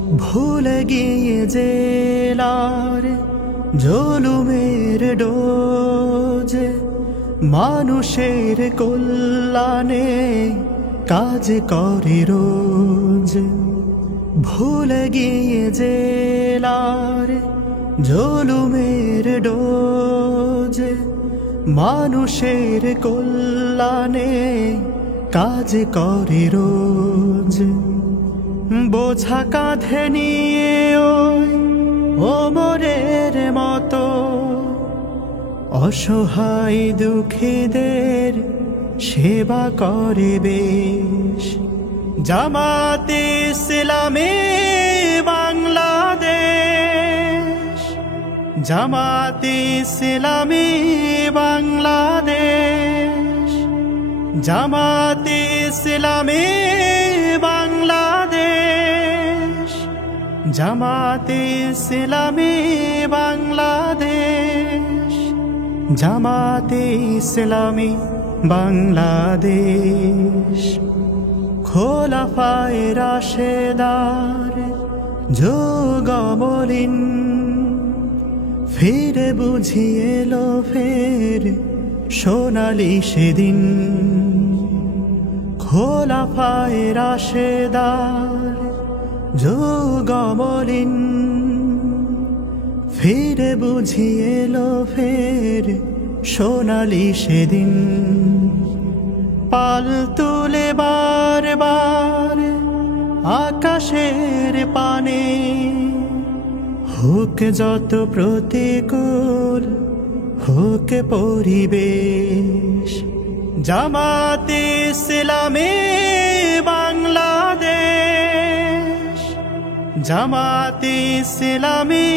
ভুলে গিয়ে জেলার জুলুমের ডোজ, মানুষের কল্যাণে কাজ করে রোজ। ভুলে গিয়ে জেলার জুলুমের ডোজ, মানুষের কল্যাণে কাজ করে রোজ। বোঝা কাঁধে নিয়ে ওই ওমরের মতো অসহায় দুঃখীদের সেবা করে বেশ। জামাতে ইসলামী বাংলাদেশ, জামাতে ইসলামী বাংলাদেশ, জামাতে ইসলামী বাংলাদেশ, জামাতে ইসলামী বাংলাদেশ, জামাতে ইসলামী বাংলাদেশ। খোলাফায়ে রাশেদার যুগমলিন, ফিরে বুঝিয়ে এলো ফের সোনালি সেদিন। খোলাফায়ে রাশেদার যুগমলিন, ফিরে বুঝিয়ে এলো ফের সোনালি সেদিন। পাল তুলে বারবার আকাশের পানে, হোক যত প্রতিকূল হোক পরিবেশ। জামাতে ইসলামী বাংলাদেশ, জামাতে ইসলামী